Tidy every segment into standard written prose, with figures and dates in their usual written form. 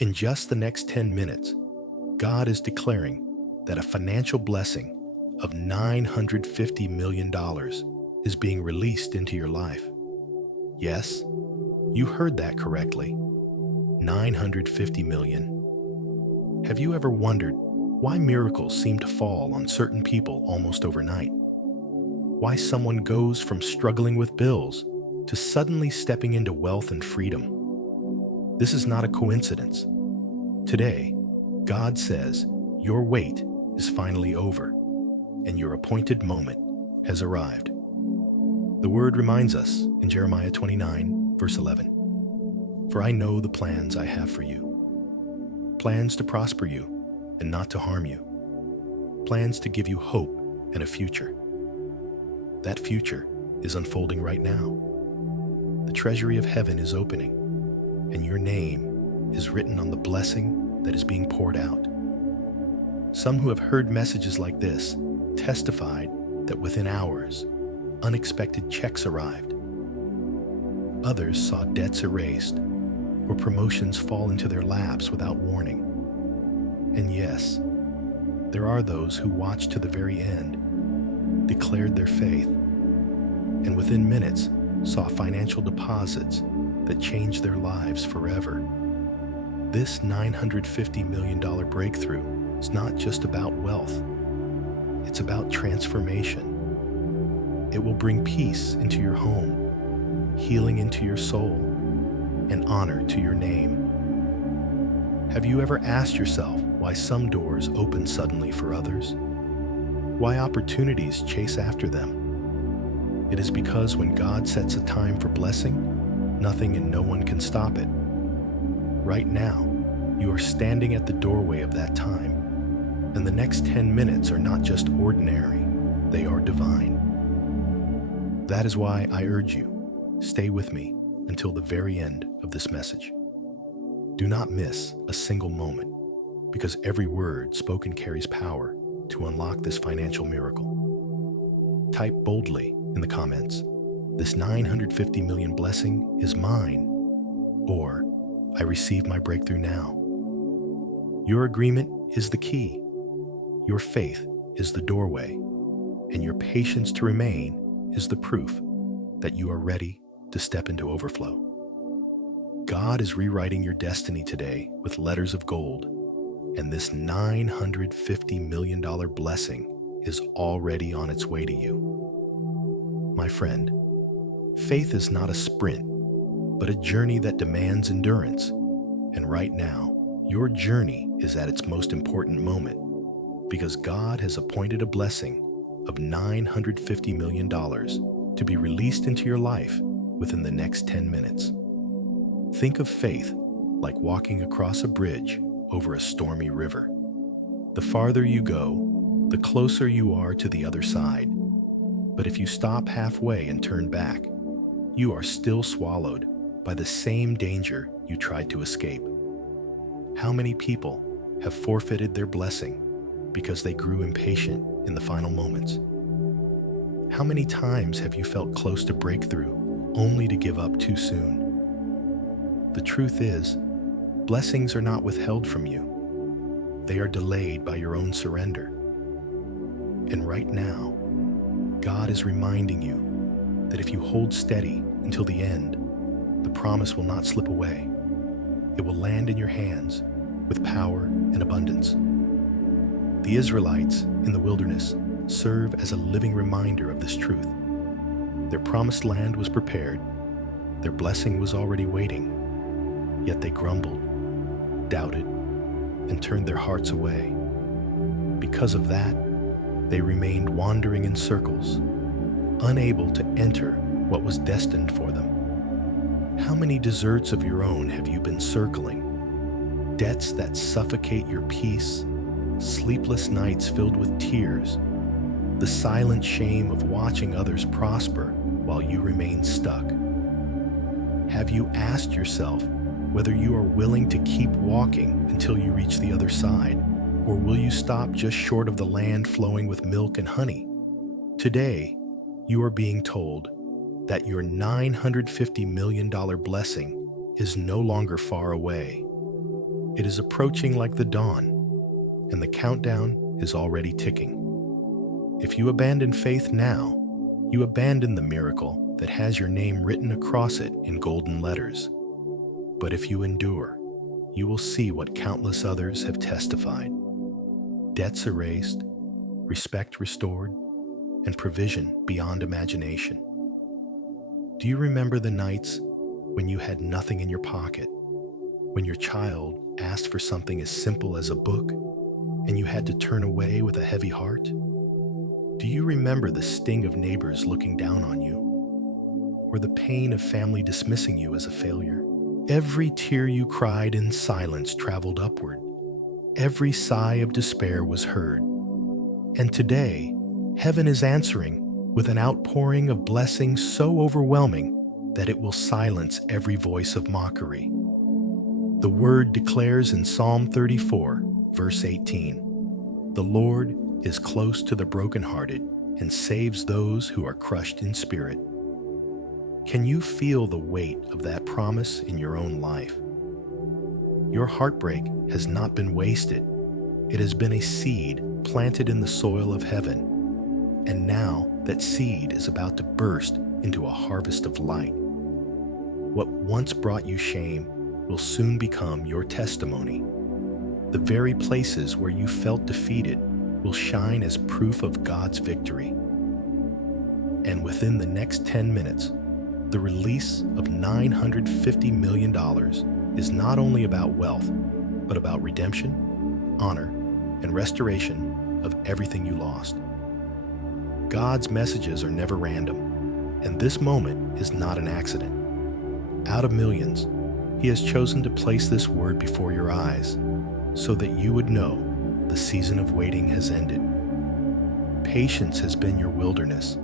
In just the next 10 minutes, God is declaring that a financial blessing of $950 million is being released into your life. Yes, you heard that correctly. 950 million. Have you ever wondered why miracles seem to fall on certain people almost overnight? Why someone goes from struggling with bills to suddenly stepping into wealth and freedom? This is not a coincidence. Today, God says your wait is finally over and your appointed moment has arrived. The word reminds us in Jeremiah 29, verse 11, "For I know the plans I have for you, plans to prosper you and not to harm you, plans to give you hope and a future." That future is unfolding right now. The treasury of heaven is opening, and your name is written on the blessing that is being poured out. Some who have heard messages like this testified that within hours, unexpected checks arrived. Others saw debts erased or promotions fall into their laps without warning. And yes, there are those who watched to the very end, declared their faith, and within minutes saw financial deposits that changed their lives forever. This $950 million breakthrough is not just about wealth. It's about transformation. It will bring peace into your home, healing into your soul, and honor to your name. Have you ever asked yourself why some doors open suddenly for others? Why opportunities chase after them? It is because when God sets a time for blessing, nothing and no one can stop it. Right now, you are standing at the doorway of that time, and the next 10 minutes are not just ordinary, they are divine. That is why I urge you, stay with me until the very end of this message. Do not miss a single moment, because every word spoken carries power to unlock this financial miracle. Type boldly in the comments, "This 950 million blessing is mine," or "I receive my breakthrough now." Your agreement is the key. Your faith is the doorway, and your patience to remain is the proof that you are ready to step into overflow. God is rewriting your destiny today with letters of gold, and this $950 million blessing is already on its way to you. My friend, faith is not a sprint, but a journey that demands endurance. And right now, your journey is at its most important moment, because God has appointed a blessing of $950 million to be released into your life within the next 10 minutes. Think of faith like walking across a bridge over a stormy river. The farther you go, the closer you are to the other side. But if you stop halfway and turn back, you are still swallowed by the same danger you tried to escape. How many people have forfeited their blessing because they grew impatient in the final moments? How many times have you felt close to breakthrough only to give up too soon? The truth is, blessings are not withheld from you. They are delayed by your own surrender. And right now, God is reminding you that if you hold steady until the end, the promise will not slip away. It will land in your hands with power and abundance. The Israelites in the wilderness serve as a living reminder of this truth. Their promised land was prepared, their blessing was already waiting, yet they grumbled, doubted, and turned their hearts away. Because of that, they remained wandering in circles, unable to enter what was destined for them. How many deserts of your own have you been circling? Debts that suffocate your peace, sleepless nights filled with tears, the silent shame of watching others prosper while you remain stuck. Have you asked yourself whether you are willing to keep walking until you reach the other side, or will you stop just short of the land flowing with milk and honey? Today, you are being told that your $950 million blessing is no longer far away. It is approaching like the dawn, and the countdown is already ticking. If you abandon faith now, you abandon the miracle that has your name written across it in golden letters. But if you endure, you will see what countless others have testified. Debts erased, respect restored, and provision beyond imagination. Do you remember the nights when you had nothing in your pocket, when your child asked for something as simple as a book, and you had to turn away with a heavy heart? Do you remember the sting of neighbors looking down on you, or the pain of family dismissing you as a failure? Every tear you cried in silence traveled upward. Every sigh of despair was heard. And today, heaven is answering with an outpouring of blessings so overwhelming that it will silence every voice of mockery. The word declares in Psalm 34, verse 18, "The Lord is close to the brokenhearted and saves those who are crushed in spirit." Can you feel the weight of that promise in your own life? Your heartbreak has not been wasted. It has been a seed planted in the soil of heaven. And now that seed is about to burst into a harvest of light. What once brought you shame will soon become your testimony. The very places where you felt defeated will shine as proof of God's victory. And within the next 10 minutes, the release of $950 million is not only about wealth, but about redemption, honor, and restoration of everything you lost. God's messages are never random, and this moment is not an accident. Out of millions, He has chosen to place this word before your eyes so that you would know the season of waiting has ended. Patience has been your wilderness,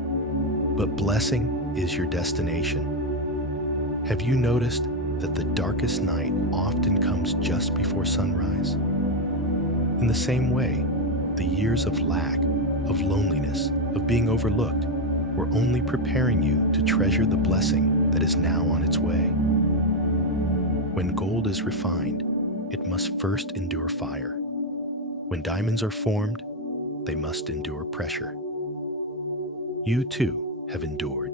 but blessing is your destination. Have you noticed that the darkest night often comes just before sunrise? In the same way, the years of lack, of loneliness, of being overlooked were only preparing you to treasure the blessing that is now on its way. When gold is refined, it must first endure fire. When diamonds are formed, they must endure pressure. You too have endured,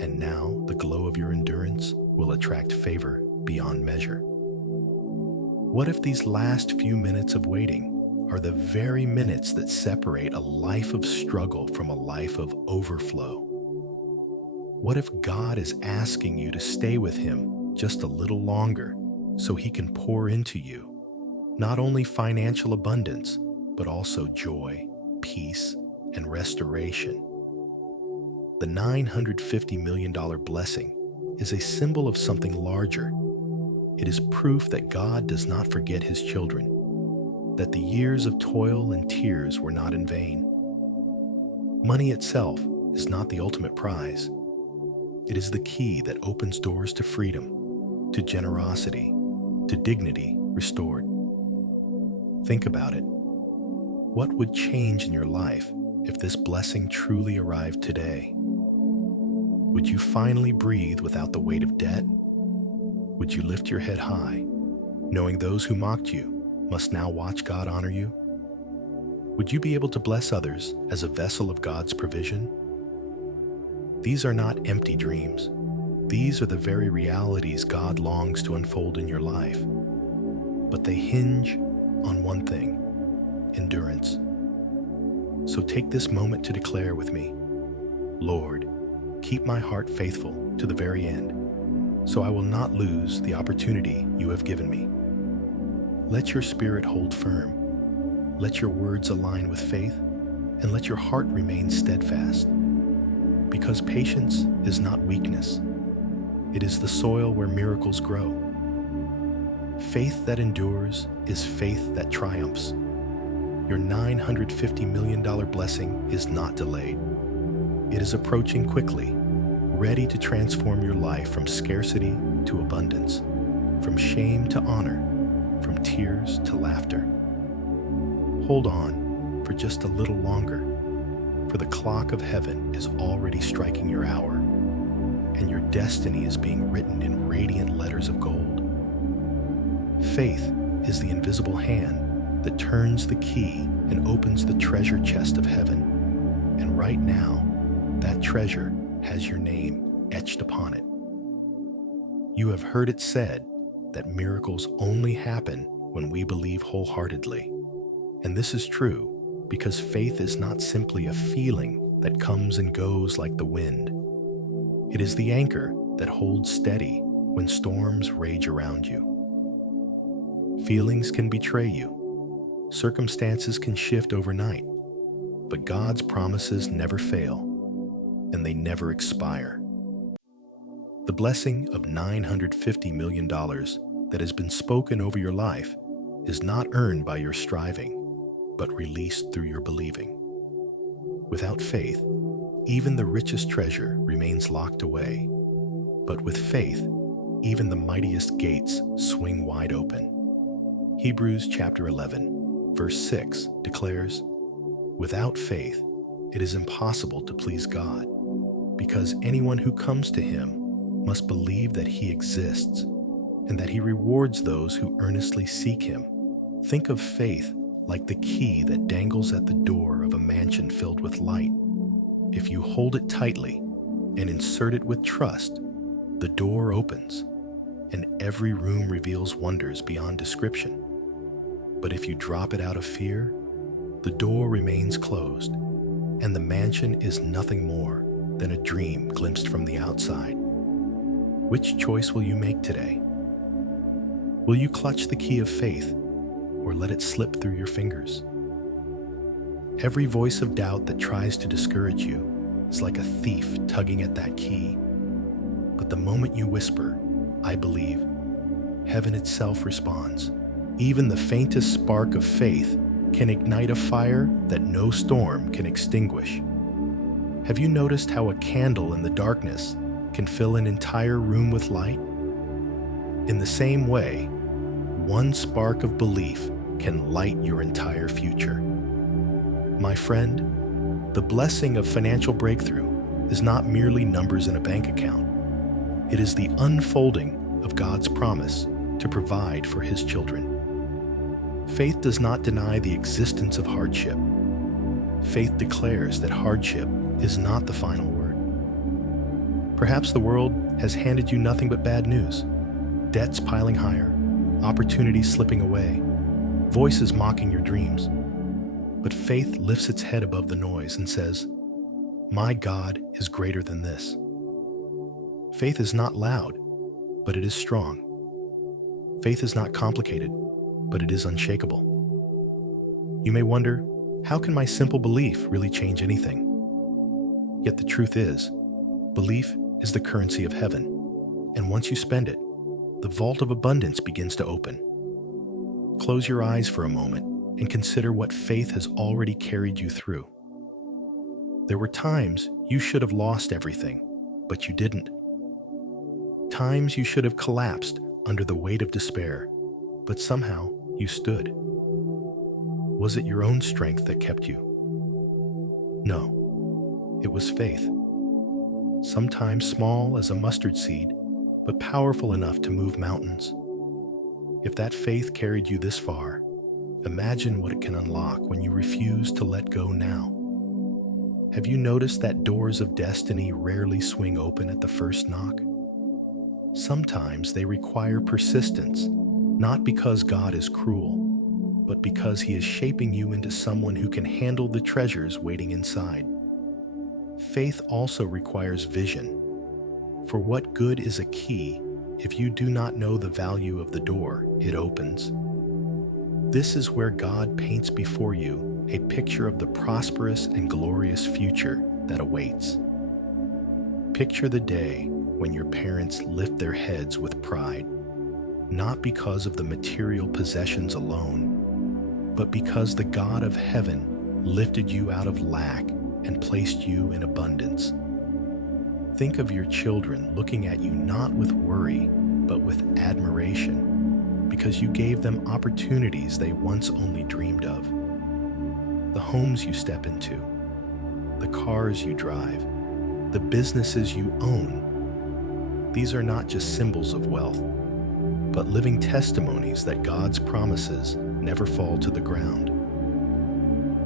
and now the glow of your endurance will attract favor beyond measure. What if these last few minutes of waiting are the very minutes that separate a life of struggle from a life of overflow? What if God is asking you to stay with Him just a little longer so He can pour into you not only financial abundance, but also joy, peace, and restoration? The $950 million blessing is a symbol of something larger. It is proof that God does not forget His children, that the years of toil and tears were not in vain. Money itself is not the ultimate prize. It is the key that opens doors to freedom, to generosity, to dignity restored. Think about it. What would change in your life if this blessing truly arrived today? Would you finally breathe without the weight of debt? Would you lift your head high, knowing those who mocked you must now watch God honor you? Would you be able to bless others as a vessel of God's provision? These are not empty dreams. These are the very realities God longs to unfold in your life. But they hinge on one thing: endurance. So take this moment to declare with me, "Lord, keep my heart faithful to the very end, so I will not lose the opportunity you have given me. Let your spirit hold firm. Let your words align with faith, and let your heart remain steadfast. Because patience is not weakness. It is the soil where miracles grow. Faith that endures is faith that triumphs. Your $950 million blessing is not delayed. It is approaching quickly, ready to transform your life from scarcity to abundance, from shame to honor, from tears to laughter. Hold on for just a little longer, for the clock of heaven is already striking your hour, and your destiny is being written in radiant letters of gold. Faith is the invisible hand that turns the key and opens the treasure chest of heaven. And right now, that treasure has your name etched upon it. You have heard it said that miracles only happen when we believe wholeheartedly. And this is true because faith is not simply a feeling that comes and goes like the wind. It is the anchor that holds steady when storms rage around you. Feelings can betray you. Circumstances can shift overnight. But God's promises never fail, and they never expire. The blessing of $950 million that has been spoken over your life is not earned by your striving, but released through your believing. Without faith, even the richest treasure remains locked away. But with faith, even the mightiest gates swing wide open. Hebrews chapter 11, verse 6 declares, "Without faith, it is impossible to please God, because anyone who comes to him must believe that he exists and that he rewards those who earnestly seek him." Think of faith like the key that dangles at the door of a mansion filled with light. If you hold it tightly and insert it with trust, the door opens, and every room reveals wonders beyond description. But if you drop it out of fear, the door remains closed, and the mansion is nothing more than a dream glimpsed from the outside. Which choice will you make today? Will you clutch the key of faith or let it slip through your fingers? Every voice of doubt that tries to discourage you is like a thief tugging at that key. But the moment you whisper, "I believe," heaven itself responds. Even the faintest spark of faith can ignite a fire that no storm can extinguish. Have you noticed how a candle in the darkness can fill an entire room with light? In the same way, one spark of belief can light your entire future. My friend, the blessing of financial breakthrough is not merely numbers in a bank account. It is the unfolding of God's promise to provide for His children. Faith does not deny the existence of hardship. Faith declares that hardship is not the final word. Perhaps the world has handed you nothing but bad news. Debts piling higher, opportunities slipping away, voices mocking your dreams. But faith lifts its head above the noise and says, "My God is greater than this." Faith is not loud, but it is strong. Faith is not complicated, but it is unshakable. You may wonder, how can my simple belief really change anything? Yet the truth is, belief is the currency of heaven, and once you spend it, the vault of abundance begins to open. Close your eyes for a moment and consider what faith has already carried you through. There were times you should have lost everything, but you didn't. Times you should have collapsed under the weight of despair, but somehow you stood. Was it your own strength that kept you? No, it was faith. Sometimes small as a mustard seed, but powerful enough to move mountains. If that faith carried you this far, imagine what it can unlock when you refuse to let go now. Have you noticed that doors of destiny rarely swing open at the first knock? Sometimes they require persistence, not because God is cruel, but because He is shaping you into someone who can handle the treasures waiting inside. Faith also requires vision. For what good is a key if you do not know the value of the door it opens? This is where God paints before you a picture of the prosperous and glorious future that awaits. Picture the day when your parents lift their heads with pride, not because of the material possessions alone, but because the God of heaven lifted you out of lack and placed you in abundance. Think of your children looking at you not with worry, but with admiration, because you gave them opportunities they once only dreamed of. The homes you step into, the cars you drive, the businesses you own, these are not just symbols of wealth. but living testimonies that God's promises never fall to the ground.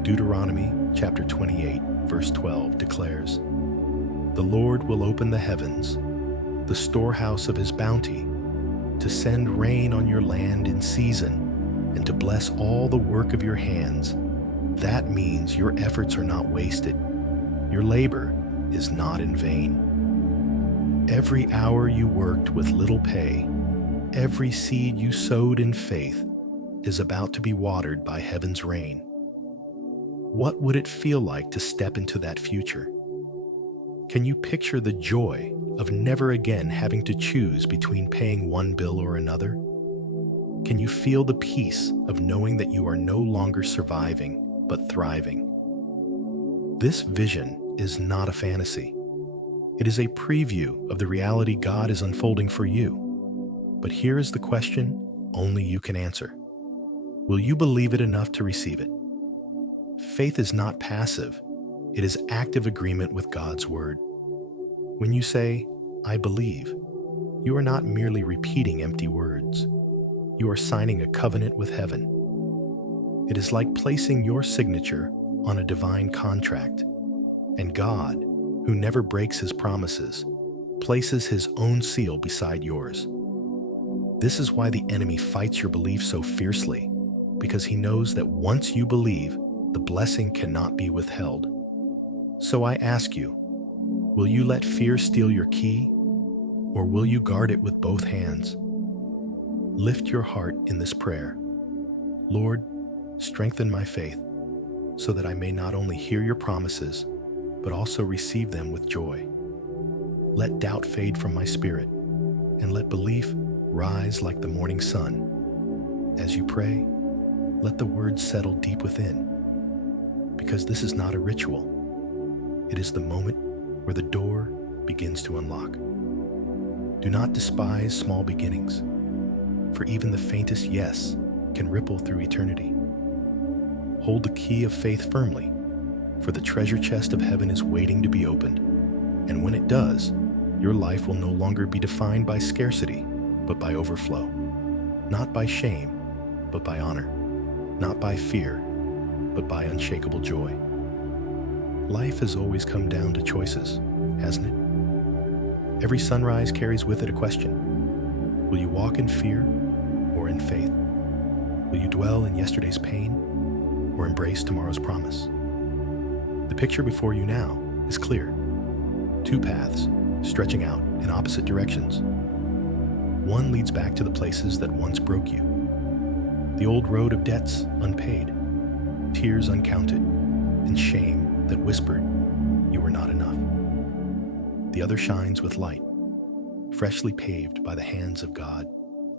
Deuteronomy chapter 28, verse 12 declares, "The Lord will open the heavens, the storehouse of his bounty, to send rain on your land in season, and to bless all the work of your hands." That means your efforts are not wasted. Your labor is not in vain. Every hour you worked with little pay, every seed you sowed in faith, is about to be watered by heaven's rain. What would it feel like to step into that future? Can you picture the joy of never again having to choose between paying one bill or another? Can you feel the peace of knowing that you are no longer surviving, but thriving? This vision is not a fantasy. It is a preview of the reality God is unfolding for you. But here is the question only you can answer. Will you believe it enough to receive it? Faith is not passive. It is active agreement with God's word. When you say, "I believe," you are not merely repeating empty words. You are signing a covenant with heaven. It is like placing your signature on a divine contract, and God, who never breaks his promises, places his own seal beside yours. This is why the enemy fights your belief so fiercely, because he knows that once you believe, the blessing cannot be withheld. So I ask you, will you let fear steal your key, or will you guard it with both hands? Lift your heart in this prayer. Lord, strengthen my faith so that I may not only hear your promises, but also receive them with joy. Let doubt fade from my spirit, and let belief rise like the morning sun. As you pray, let the words settle deep within, because this is not a ritual. It is the moment where the door begins to unlock. Do not despise small beginnings, for even the faintest yes can ripple through eternity. Hold the key of faith firmly, for the treasure chest of heaven is waiting to be opened. And when it does, your life will no longer be defined by scarcity, but by overflow. Not by shame, but by honor. Not by fear, but by unshakable joy. Life has always come down to choices, hasn't it? Every sunrise carries with it a question. Will you walk in fear or in faith? Will you dwell in yesterday's pain or embrace tomorrow's promise? The picture before you now is clear. Two paths stretching out in opposite directions. One leads back to the places that once broke you. The old road of debts unpaid, tears uncounted, and shame that whispered you were not enough. The other shines with light, freshly paved by the hands of God,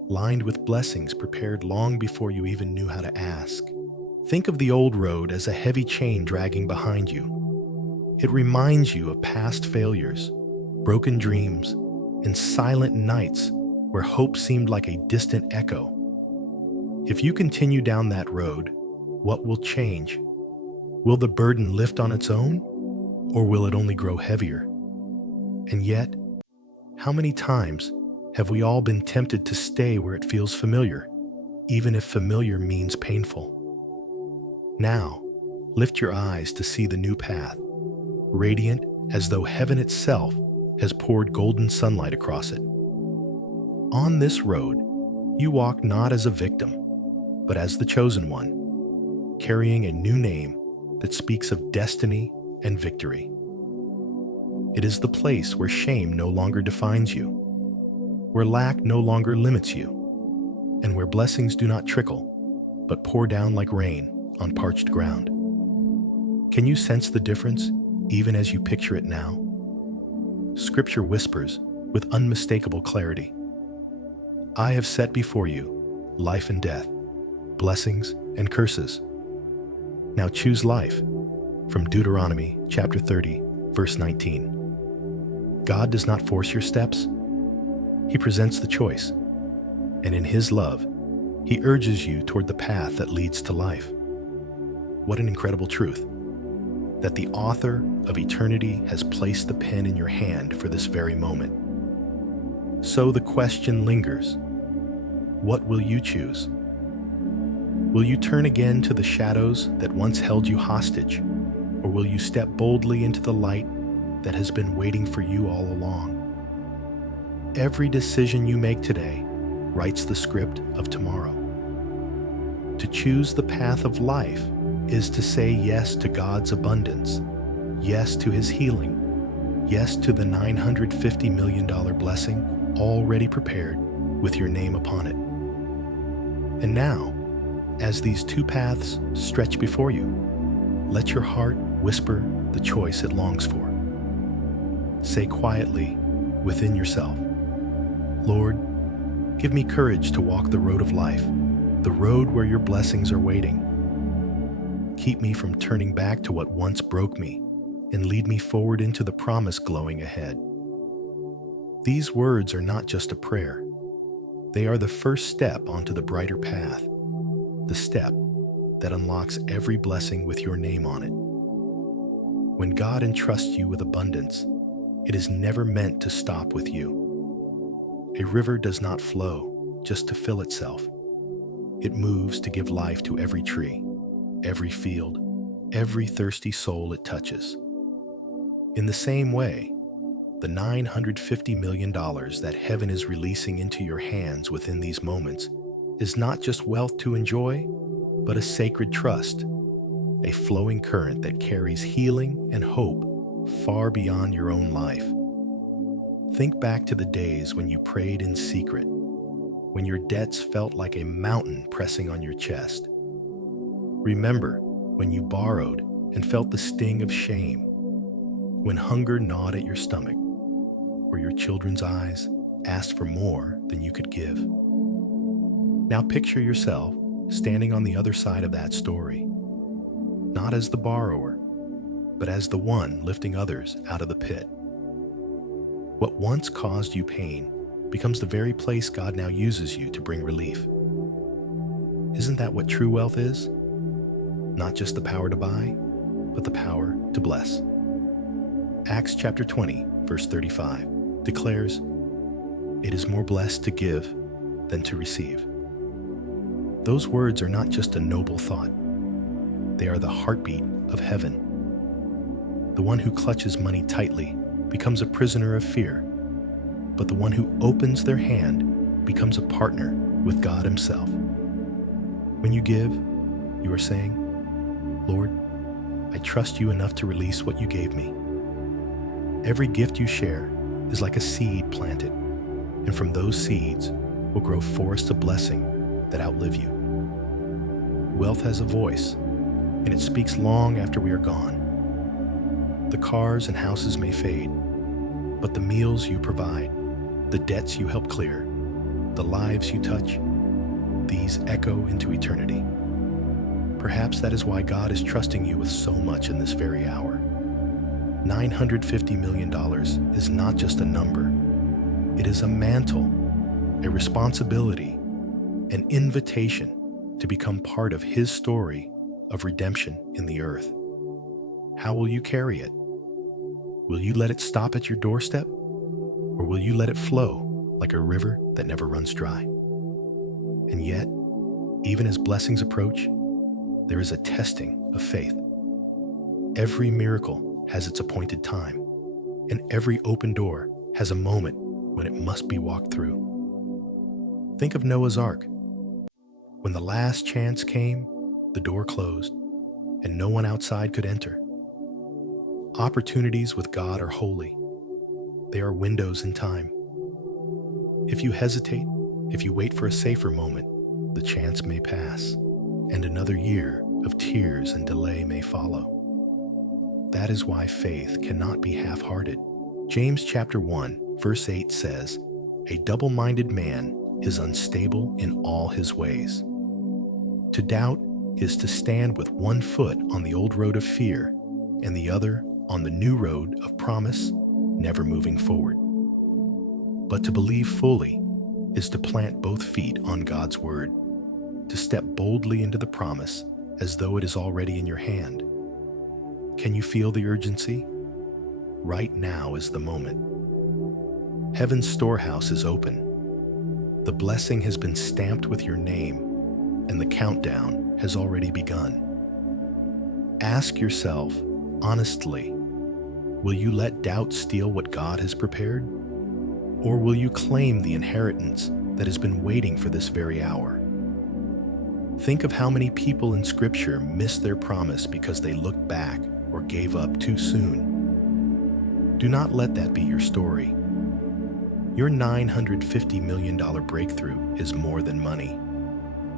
lined with blessings prepared long before you even knew how to ask. Think of the old road as a heavy chain dragging behind you. It reminds you of past failures, broken dreams, and silent nights where hope seemed like a distant echo. If you continue down that road, what will change? Will the burden lift on its own, or will it only grow heavier? And yet, how many times have we all been tempted to stay where it feels familiar, even if familiar means painful? Now, lift your eyes to see the new path, radiant as though heaven itself has poured golden sunlight across it. On this road, you walk not as a victim, but as the chosen one, carrying a new name that speaks of destiny and victory. It is the place where shame no longer defines you, where lack no longer limits you, and where blessings do not trickle, but pour down like rain on parched ground. Can you sense the difference even as you picture it now? Scripture whispers with unmistakable clarity, "I have set before you life and death, blessings and curses. Now choose life," from Deuteronomy chapter 30, verse 19. God does not force your steps. He presents the choice, and in His love, He urges you toward the path that leads to life. What an incredible truth, that the author of eternity has placed the pen in your hand for this very moment. So the question lingers, What will you choose? Will you turn again to the shadows that once held you hostage, or will you step boldly into the light that has been waiting for you all along? Every decision you make today writes the script of tomorrow. To choose the path of life is to say yes to God's abundance, yes to His healing, yes to the $950 million blessing already prepared with your name upon it. And now, as these two paths stretch before you, let your heart whisper the choice it longs for. Say quietly within yourself, Lord, give me courage to walk the road of life, the road where your blessings are waiting. Keep me from turning back to what once broke me, and lead me forward into the promise glowing ahead. These words are not just a prayer. They are the first step onto the brighter path, the step that unlocks every blessing with your name on it. When God entrusts you with abundance, it is never meant to stop with you. A river does not flow just to fill itself. It moves to give life to every tree, every field, every thirsty soul it touches. In the same way, the $950 million that heaven is releasing into your hands within these moments is not just wealth to enjoy, but a sacred trust, a flowing current that carries healing and hope far beyond your own life. Think back to the days when you prayed in secret, when your debts felt like a mountain pressing on your chest. Remember when you borrowed and felt the sting of shame, when hunger gnawed at your stomach, or your children's eyes asked for more than you could give. Now picture yourself standing on the other side of that story, not as the borrower, but as the one lifting others out of the pit. What once caused you pain becomes the very place God now uses you to bring relief. Isn't that what true wealth is? Not just the power to buy, but the power to bless. Acts chapter 20, verse 35 declares, "It is more blessed to give than to receive." Those words are not just a noble thought. They are the heartbeat of heaven. The one who clutches money tightly becomes a prisoner of fear, but the one who opens their hand becomes a partner with God Himself. When you give, you are saying, Lord, I trust you enough to release what you gave me. Every gift you share is like a seed planted, and from those seeds will grow forests of blessing that outlive you. Wealth has a voice, and it speaks long after we are gone. The cars and houses may fade, but the meals you provide, the debts you help clear, the lives you touch, these echo into eternity. Perhaps that is why God is trusting you with so much in this very hour. $950 million is not just a number. It is a mantle, a responsibility, an invitation to become part of His story of redemption in the earth. How will you carry it? Will you let it stop at your doorstep? Or will you let it flow like a river that never runs dry? And yet, even as blessings approach, there is a testing of faith. Every miracle has its appointed time, and every open door has a moment when it must be walked through. Think of Noah's Ark. When the last chance came, the door closed, and no one outside could enter. Opportunities with God are holy. They are windows in time. If you hesitate, if you wait for a safer moment, the chance may pass, and another year of tears and delay may follow. That is why faith cannot be half-hearted. James chapter 1, verse 8 says, "A double-minded man is unstable in all his ways." To doubt is to stand with one foot on the old road of fear and the other on the new road of promise, never moving forward. But to believe fully is to plant both feet on God's word, to step boldly into the promise as though it is already in your hand. Can you feel the urgency? Right now is the moment. Heaven's storehouse is open. The blessing has been stamped with your name, and the countdown has already begun. Ask yourself, honestly, will you let doubt steal what God has prepared? Or will you claim the inheritance that has been waiting for this very hour? Think of how many people in Scripture missed their promise because they looked back or gave up too soon. Do not let that be your story. Your $950 million breakthrough is more than money.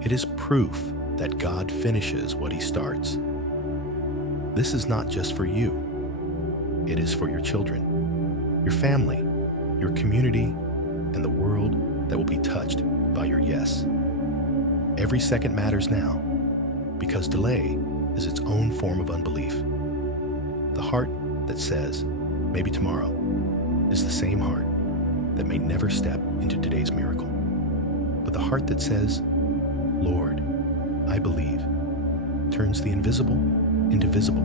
It is proof that God finishes what He starts. This is not just for you. It is for your children, your family, your community, and the world that will be touched by your yes. Every second matters now, because delay is its own form of unbelief. The heart that says, maybe tomorrow, is the same heart that may never step into today's miracle. But the heart that says, Lord, I believe, turns the invisible into visible,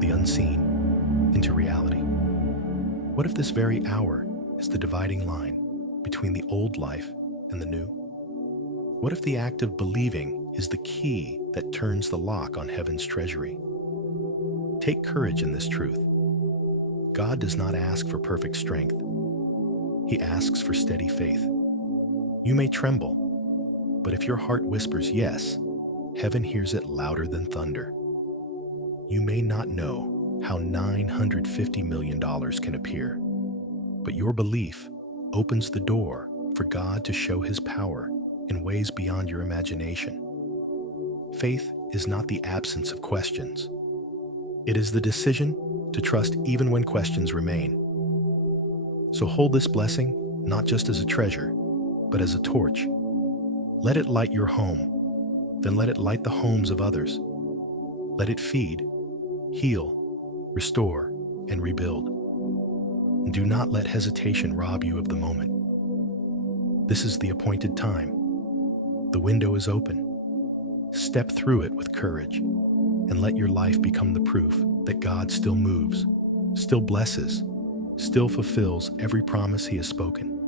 the unseen into reality. What if this very hour is the dividing line between the old life and the new? What if the act of believing is the key that turns the lock on heaven's treasury? Take courage in this truth. God does not ask for perfect strength. He asks for steady faith. You may tremble, but if your heart whispers yes, heaven hears it louder than thunder. You may not know how $950 million can appear, but your belief opens the door for God to show His power in ways beyond your imagination. Faith is not the absence of questions. It is the decision to trust even when questions remain. So hold this blessing not just as a treasure, but as a torch. Let it light your home, then let it light the homes of others. Let it feed, heal, restore, and rebuild. And do not let hesitation rob you of the moment. This is the appointed time. The window is open. Step through it with courage, and let your life become the proof that God still moves, still blesses, still fulfills every promise He has spoken.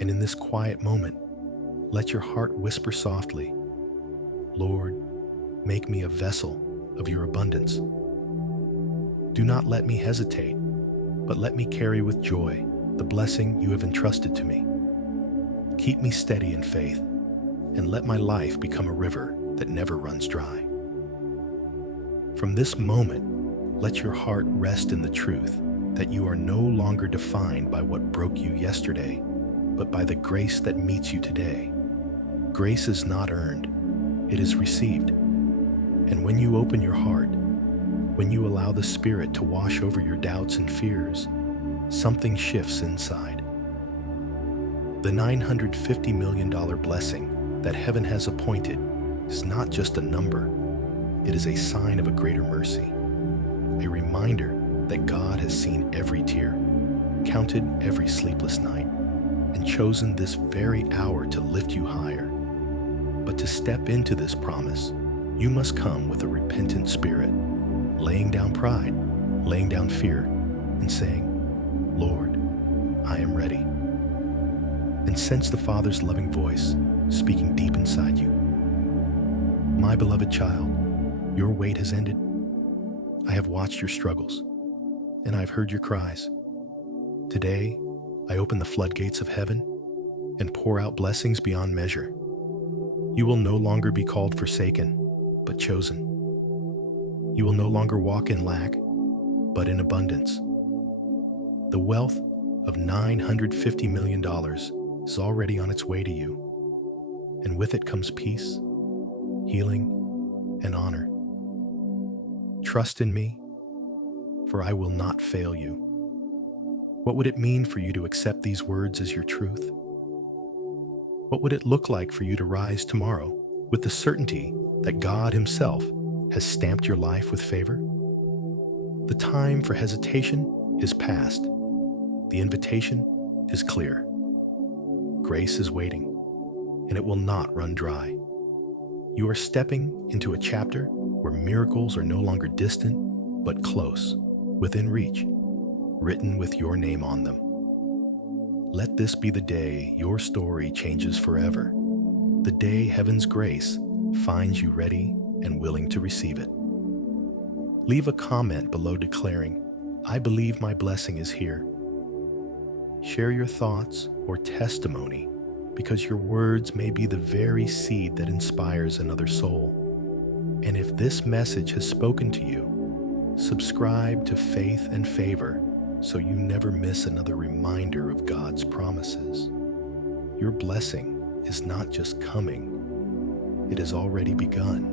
And in this quiet moment, let your heart whisper softly, Lord, make me a vessel of your abundance. Do not let me hesitate, but let me carry with joy the blessing you have entrusted to me. Keep me steady in faith, and let my life become a river that never runs dry. From this moment, let your heart rest in the truth that you are no longer defined by what broke you yesterday, but by the grace that meets you today. Grace is not earned, it is received. And when you open your heart, when you allow the Spirit to wash over your doubts and fears, something shifts inside. The $950 million blessing that heaven has appointed is not just a number, it is a sign of a greater mercy, a reminder that God has seen every tear, counted every sleepless night, and chosen this very hour to lift you higher. But to step into this promise, you must come with a repentant spirit, laying down pride, laying down fear, and saying, Lord, I am ready. And sense the Father's loving voice speaking deep inside you. My beloved child, your wait has ended. I have watched your struggles, and I have heard your cries. Today, I open the floodgates of heaven and pour out blessings beyond measure. You will no longer be called forsaken, but chosen. You will no longer walk in lack, but in abundance. The wealth of $950 million is already on its way to you, and with it comes peace, healing, and honor. Trust in me, for I will not fail you. What would it mean for you to accept these words as your truth? What would it look like for you to rise tomorrow with the certainty that God Himself has stamped your life with favor? The time for hesitation is past. The invitation is clear. Grace is waiting, and it will not run dry. You are stepping into a chapter where miracles are no longer distant, but close, within reach, written with your name on them. Let this be the day your story changes forever, the day heaven's grace finds you ready and willing to receive it. Leave a comment below declaring, "I believe my blessing is here." Share your thoughts or testimony because your words may be the very seed that inspires another soul. And if this message has spoken to you, subscribe to Faith and Favor so you never miss another reminder of God's promises. Your blessing is not just coming, it has already begun.